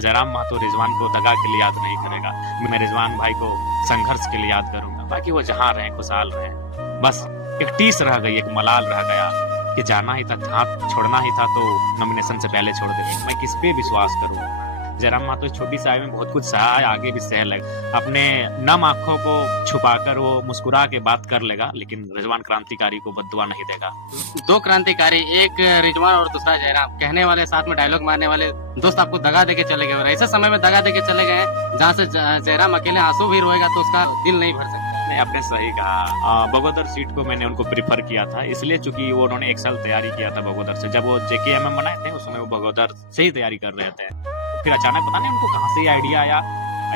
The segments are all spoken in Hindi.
जयराम महतो रिजवान को दगा के लिए याद नहीं करेगा। मैं रिजवान भाई को संघर्ष के लिए याद करूंगा। बाकी वो जहां रहे खुशहाल रहे। बस एक टीस रह गई, एक मलाल रह गया कि जाना ही था, हाथ छोड़ना ही था तो नॉमिनेशन से पहले छोड़ दे। मैं किस पे विश्वास करूं। जयराम महतो छोटी सी आयु में बहुत कुछ सहा है, आगे भी सह लेगा। अपने नम आंखों को छुपाकर वो मुस्कुरा के बात कर लेगा, लेकिन रिजवान क्रांतिकारी को बद्दुआ नहीं देगा। दो क्रांतिकारी, एक रिजवान और दूसरा जयराम, कहने वाले, साथ में डायलॉग मारने वाले दोस्त आपको दगा देके चले गए और ऐसे समय में दगा देके चले गए हैं जहाँ से जयराम अकेले आंसू भी रोएगा तो उसका दिल नहीं भर सकता। नहीं, आपने सही कहा। बगोदर सीट को मैंने उनको प्रीफर किया था, इसलिए चूंकि वो उन्होंने एक साल तैयारी किया था बगोदर से। जब वो JKMM बनाए थे उस समय वो बगोदर से ही तैयारी कर रहे थे। फिर अचानक पता नहीं उनको कहाँ से ये आइडिया आया,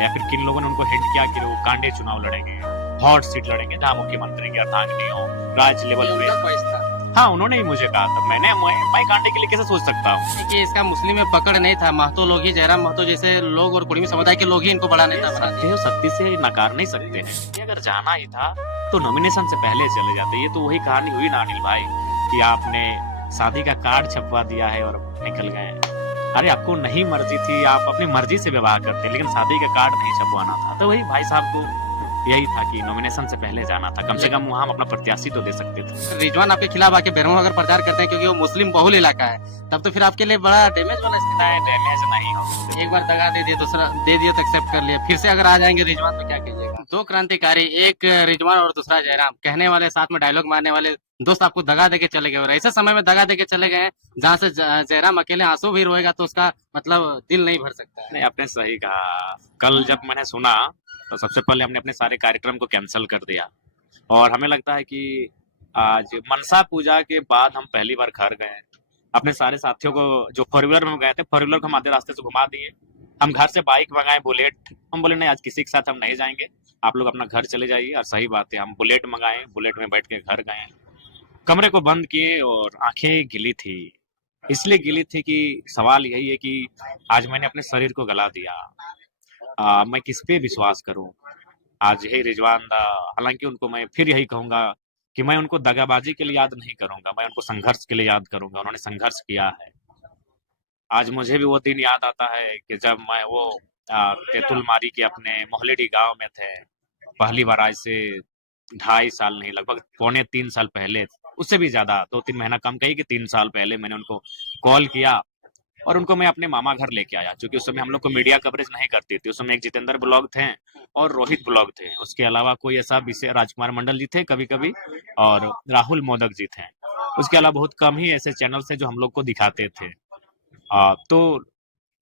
या फिर किन लोगों ने उनको हिंट किया कि वो कांडे चुनाव लड़ेंगे, हॉट सीट लड़ेंगे जहाँ मुख्यमंत्री की अर्धांगिनी हो, राज्य लेवल पे। हाँ, उन्होंने ही मुझे कहा था। मैं कांडे के लिए कैसे सोच सकता हूँ कि इसका मुस्लिम में पकड़ नहीं था। महतो लोग ही, जयराम महतो जैसे लोग और कुर्मी समुदाय के लोग ही इनको बड़ा नेता बनाते हैं। सत्य से नकार नहीं सकते हैं। ये अगर जाना ही था तो नॉमिनेशन से पहले चले जाते। ये तो वही कहानी हुई ना अनिल भाई कि आपने शादी का कार्ड छपवा दिया है और निकल गए। अरे आपको नहीं मर्जी थी, आप अपनी मर्जी से विवाह करते, लेकिन शादी का कार्ड नहीं छपवाना था। तो वही भाई साहब को यही था कि नॉमिनेशन से पहले जाना था, कम से कम वहाँ हम अपना प्रत्याशी तो दे सकते थे। रिजवान आपके खिलाफ आके बेरमो अगर प्रचार करते हैं क्योंकि वो मुस्लिम बहुल इलाका है, तब तो फिर आपके लिए बड़ा डैमेज वाला स्थिति है। डैमेज नहीं हो, एक बार दगा दे दिया, दूसरा दे दिया तो एक्सेप्ट कर लिया, फिर से अगर आ जाएंगे रिजवान तो क्या कीजिएगा। दो क्रांतिकारी, एक रिजवान और दूसरा जयराम, कहने वाले, साथ में डायलॉग मारने वाले दोस्त आपको दगा देके चले गए और ऐसे समय में दगा देके चले गए हैं जहाँ से जयराम अकेले आंसू भी रोएगा तो उसका मतलब दिल नहीं भर सकता है। नहीं, आपने सही कहा। कल जब मैंने सुना तो सबसे पहले हमने अपने सारे कार्यक्रम को कैंसिल कर दिया और हमें लगता है कि आज मनसा पूजा के बाद हम पहली बार घर गए। अपने सारे साथियों को जो फोर व्हीलर में गए थे, फोर व्हीलर को हम आधे रास्ते से घुमा दिए। हम घर से बाइक मंगाए बुलेट। हम बोले नहीं, आज किसी के साथ हम नहीं जाएंगे, आप लोग अपना घर चले जाइए। और सही बात है, हम बुलेट मंगाए, बुलेट में बैठ के घर गए, कमरे को बंद किए और आंखें गिली थी। इसलिए गिली थी कि सवाल यही है कि आज मैंने अपने शरीर को गला दिया। मैं किस पे विश्वास करूं। आज यही रिजवान दा, हालांकि उनको मैं फिर यही कहूंगा कि मैं उनको दगाबाजी के लिए याद नहीं करूंगा, मैं उनको संघर्ष के लिए याद करूंगा। उन्होंने संघर्ष किया है। आज मुझे भी वो दिन याद आता है कि जब मैं वो तेतुलमारी के अपने मोहलेडी गांव में थे। पहली बार आज से 2.5 साल नहीं, लगभग 2.25 3 साल पहले, उससे भी ज्यादा, 2-3 महीना कम कही कि 3 साल पहले मैंने उनको कॉल किया और उनको मैं अपने मामा घर लेके आया। क्योंकि उस समय हम लोग को मीडिया कवरेज नहीं करती थी। उस समय एक जितेंद्र ब्लॉग थे और रोहित ब्लॉग थे। उसके अलावा कोई ऐसा विषय, राजकुमार मंडल जी थे कभी कभी, और राहुल मोदक जी थे। उसके अलावा बहुत कम ही ऐसे चैनल थे जो हम लोग को दिखाते थे। तो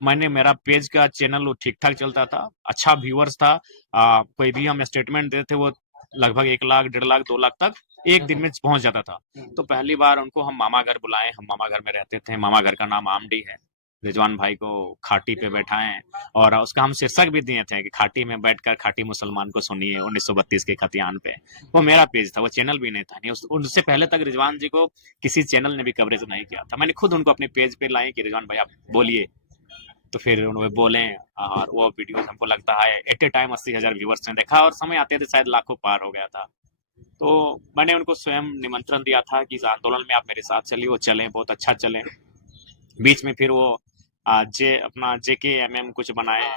मैंने, मेरा पेज का चैनल वो ठीक ठाक चलता था, अच्छा व्यूअर्स था। कोई भी हम स्टेटमेंट देते वो लगभग 1 लाख, 1.5 लाख, 2 लाख तक एक दिन में पहुंच जाता था। तो पहली बार उनको हम मामा घर बुलाए। हम मामा घर में रहते थे। मामा घर का नाम आमडी है। रिजवान भाई को खाटी पे बैठाएं और उसका हम शीर्षक भी दिए थे कि खाटी में बैठकर खाटी मुसलमान को सुनिए 1932 के खतियान पे। वो मेरा पेज था, वो चैनल भी नहीं था। नहीं, उससे पहले तक रिजवान जी को किसी चैनल ने भी कवरेज नहीं किया था। मैंने खुद उनको अपने पेज पे लाए कि रिजवान भाई आप बोलिए। तो फिर उन्होंने बोले और वो वीडियो हमको लगता है एट ए टाइम 80,000 व्यूवर्स ने देखा और समय आते थे शायद लाखों पार हो गया था। तो मैंने उनको स्वयं निमंत्रण दिया था कि इस आंदोलन में आप मेरे साथ चलिए। वो चले, बहुत अच्छा चले। बीच में फिर वो अपना JKMM कुछ बनाए।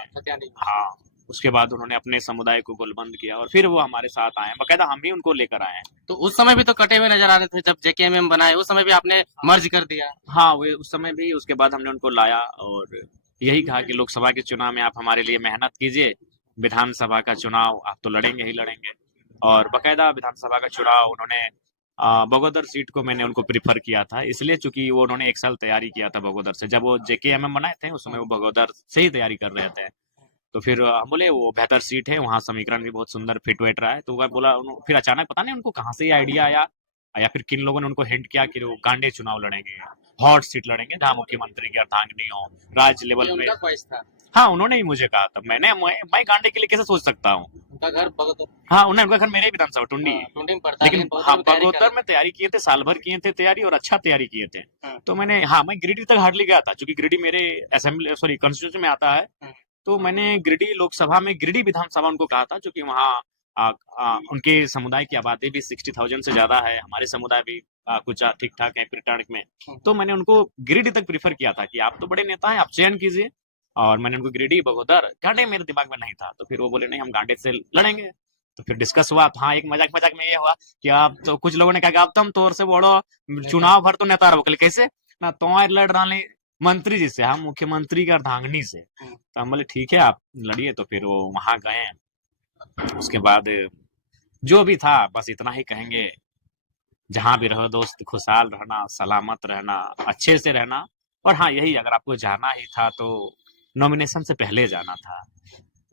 हाँ, उसके बाद उन्होंने अपने समुदाय को गोलबंद किया और फिर वो हमारे साथ आए। बकायदा हम ही उनको लेकर आए। तो उस समय भी तो कटे हुए नजर आ रहे थे जब JKMM बनाए, उस समय भी आपने मर्ज कर दिया। हाँ, वो उस समय भी। उसके बाद हमने उनको लाया और यही कहा कि लोकसभा के चुनाव में आप हमारे लिए मेहनत कीजिए, विधानसभा का चुनाव आप तो लड़ेंगे ही लड़ेंगे। और बकायदा विधानसभा का चुनाव उन्होंने, बगोदर सीट को मैंने उनको प्रीफर किया था, इसलिए चूंकि वो उन्होंने 1 साल तैयारी किया था बगोदर से। जब वो JKMM बनाए थे उस समय वो बगोदर से ही तैयारी कर रहे थे। तो फिर हम बोले वो बेहतर सीट है, वहाँ समीकरण भी बहुत सुंदर फिट वेट रहा है। तो वह बोला, फिर अचानक पता नहीं उनको कहाँ से ये आइडिया आया, या फिर किन लोगों ने उनको हिंट किया कि वो कांडे चुनाव लड़ेंगे, हॉट सीट लड़ेंगे जहाँ मुख्यमंत्री की अर्धांगिनी हो, राज्य लेवल पे। था। हाँ, उन्होंने ही मुझे कहा था। मैं कांडे के लिए कैसे सोच सकता हूँ। उनका घर बगोदर। हाँ, उनका घर मेरे विधानसभा टुंडी। टुंडी में पड़ता है, लेकिन बगोदर हाँ, में तैयारी बगोदर में तैयारी किए थे, साल भर किए थे तैयारी और अच्छा तैयारी किए थे। हाँ। तो मैं गिरिडीह तक हार्डली गया था, क्योंकि गिरिडीह मेरे असेंबली, सॉरी, कॉन्स्टिट्यूशन में आता है। तो मैंने गिरिडीह लोकसभा में, गिरिडीह विधानसभा उनको कहा था, क्योंकि वहाँ उनके समुदाय की आबादी भी 60,000 से ज्यादा है। हमारे समुदाय भी कुछ ठीक ठाक है रिटर्न में। तो मैंने उनको गिरिडीह तक प्रीफर किया था कि आप तो बड़े नेता हैं, आप चयन कीजिए। और मैंने उनको गिरिडीह बगोदर गांडे मेरे दिमाग में नहीं था, तो फिर वो बोले नहीं हम गांडे से लड़ेंगे। तो फिर डिस्कस हुआ, तो हाँ एक मजाक मजाक में ये हुआ कि आप तो कुछ लोगों ने कहा कि आप तुम तोर से बड़ो चुनाव भर तो नेता रहो, कहले कैसे ना तो लड़ रहे मंत्री जी से, हम मुख्यमंत्री का अर्धांगिनी से। तो हम बोले ठीक है आप लड़िए। तो फिर वो वहां गए। उसके बाद जो भी था बस इतना ही कहेंगे, जहां भी रहो दोस्त खुशहाल रहना, सलामत रहना, अच्छे से रहना। और हाँ यही, अगर आपको जाना ही था तो नॉमिनेशन से पहले जाना था।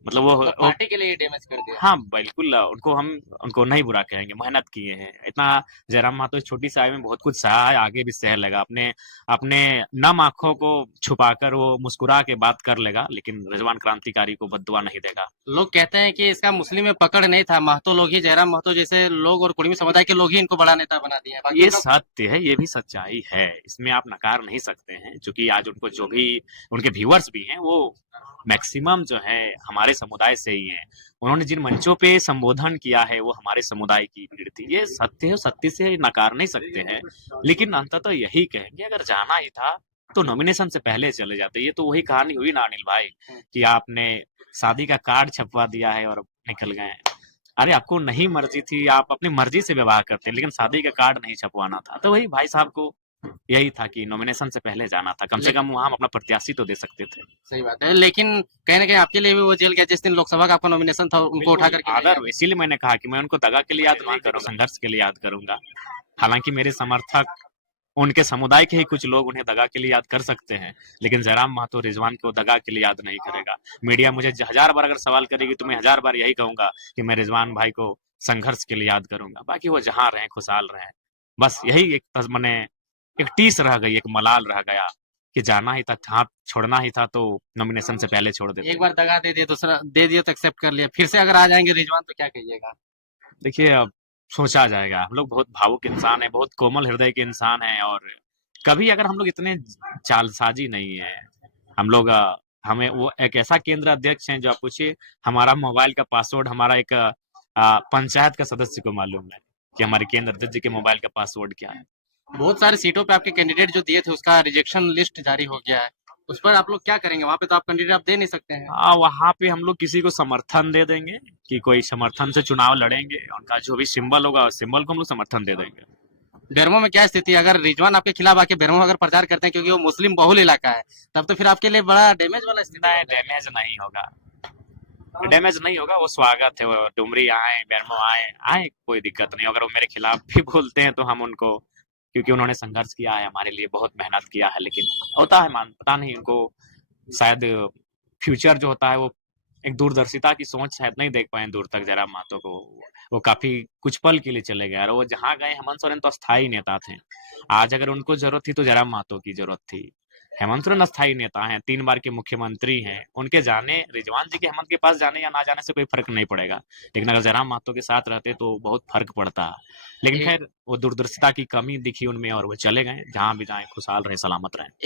मतलब तो वो पार्टी के लिए डैमेज कर दिया। हाँ बिल्कुल, उनको नहीं बुरा कहेंगे, मेहनत किए हैं इतना। जयराम महतो इस छोटी सी आयु में बहुत कुछ सहा है, आगे भी सह लेगा। अपने अपने नम आंखों को छुपाकर वो मुस्कुरा के बात कर लेगा, लेकिन रिजवान क्रांतिकारी को बद्दुआ नहीं देगा। लोग कहते हैं कि इसका मुस्लिम में पकड़ नहीं था, महतो लोग ही, जयराम महतो जैसे लोग और कुर्मी समुदाय के लोग ही इनको बड़ा नेता बना दिया है। बाकी ये उनका सत्य है, ये भी सच्चाई है, इसमें आप नकार नहीं सकते हैं। क्योंकि आज उनको जो भी उनके व्यूअर्स भी हैं वो मैक्सिमम जो है हमारे समुदाय से ही हैं। उन्होंने जिन मंचों पे संबोधन किया है वो हमारे समुदाय की भीड़ थी। ये सत्य है, सत्य से नकार नहीं सकते हैं। लेकिन अंततः यही कहेंगे, अगर जाना ही था तो नॉमिनेशन से पहले चले जाते। ये तो वही कहानी हुई ना अनिल भाई, कि आपने शादी का कार्ड छपवा दिया है और निकल गए। अरे आपको नहीं मर्जी थी, आप अपनी मर्जी से विवाह करते, लेकिन शादी का कार्ड नहीं छपवाना था। तो वही भाई साहब को यही था कि नॉमिनेशन से पहले जाना था, कम से कम वहां हम अपना प्रत्याशी तो दे सकते थे। सही बात है, लेकिन कहीं ना कहीं आपके लिए भी वो जेल गया जिस दिन लोकसभा का आपका नॉमिनेशन था, उनको उठा करके ले आदर, गया। इसीलिए मैंने कहा कि मैं उनको दगा के लिए याद नहीं करूंगा, संघर्ष के लिए याद करूंगा। हालांकि मेरे समर्थक, उनके समुदाय के ही कुछ लोग उन्हें दगा के लिए याद कर सकते हैं, लेकिन जयराम महतो रिजवान को दगा के लिए याद नहीं करेगा। मीडिया मुझे 1000 बार अगर सवाल करेगी तो मैं 1000 बार यही कहूंगा कि मैं रिजवान भाई को संघर्ष के लिए याद करूंगा। बाकी वो जहां रहे खुशहाल रहे, बस यही एक मैंने एक टीस रह गई, एक मलाल रह गया कि जाना ही था, हाथ छोड़ना ही था तो नॉमिनेशन से पहले छोड़ देते। एक बार दगा दे दिया, दूसरा दे दिया तो एक्सेप्ट कर लिया, फिर से अगर आ जाएंगे रिजवान तो क्या कहिएगा। देखिए अब सोचा जाएगा, हम लोग बहुत भावुक इंसान है, बहुत कोमल हृदय के इंसान हैं, और कभी अगर हम लोग इतने चालसाजी नहीं है। हम लोग हमें वो एक ऐसा केंद्र अध्यक्ष हैं जो आप पूछिए, हमारा मोबाइल का पासवर्ड हमारा एक पंचायत का सदस्य को मालूम है कि हमारे केंद्र अध्यक्ष जी के मोबाइल का पासवर्ड क्या है। बहुत सारी सीटों पे आपके कैंडिडेट जो दिए थे उसका रिजेक्शन लिस्ट जारी हो गया है, उस पर आप लोग क्या करेंगे? वहां पे तो आप कैंडिडेट आप दे नहीं सकते हैं। हाँ वहां पे हम लोग किसी को समर्थन दे देंगे, कि कोई समर्थन से चुनाव लड़ेंगे, उनका जो भी सिंबल होगा उस सिंबल को हम लोग समर्थन दे देंगे। बेरमो में क्या स्थिति है? अगर रिजवान आपके खिलाफ आके बेरमो में अगर प्रचार करते हैं, क्योंकि वो मुस्लिम बहुल इलाका है, तब तो फिर आपके लिए बड़ा डैमेज वाला स्थिति नहीं, है। डैमेज नहीं होगा, डैमेज नहीं होगा। वो स्वागत है, वो डुमरी आए, बेरमो आए आए, कोई दिक्कत नहीं। अगर वो मेरे खिलाफ भी बोलते हैं तो हम उनको, क्योंकि उन्होंने संघर्ष किया है हमारे लिए, बहुत मेहनत किया है, लेकिन होता है मान, पता नहीं उनको शायद फ्यूचर जो होता है वो एक दूरदर्शिता की सोच शायद नहीं देख पाए दूर तक जयराम महतो को। वो काफी कुछ पल के लिए चले गए, और वो जहां गए, हेमंत सोरेन तो अस्थायी नेता थे। आज अगर उनको जरूरत थी तो जयराम महतो की जरूरत थी। हेमंत सोरेन अस्थायी नेता हैं, 3 बार के मुख्यमंत्री हैं, उनके जाने, रिजवान जी के हेमंत के पास जाने या ना जाने से कोई फर्क नहीं पड़ेगा, लेकिन अगर जयराम महतो के साथ रहते तो बहुत फर्क पड़ता। लेकिन खैर वो दूरदर्शिता की कमी दिखी उनमें और वो चले गए, जहां भी जाए खुशहाल रहे, सलामत रहे।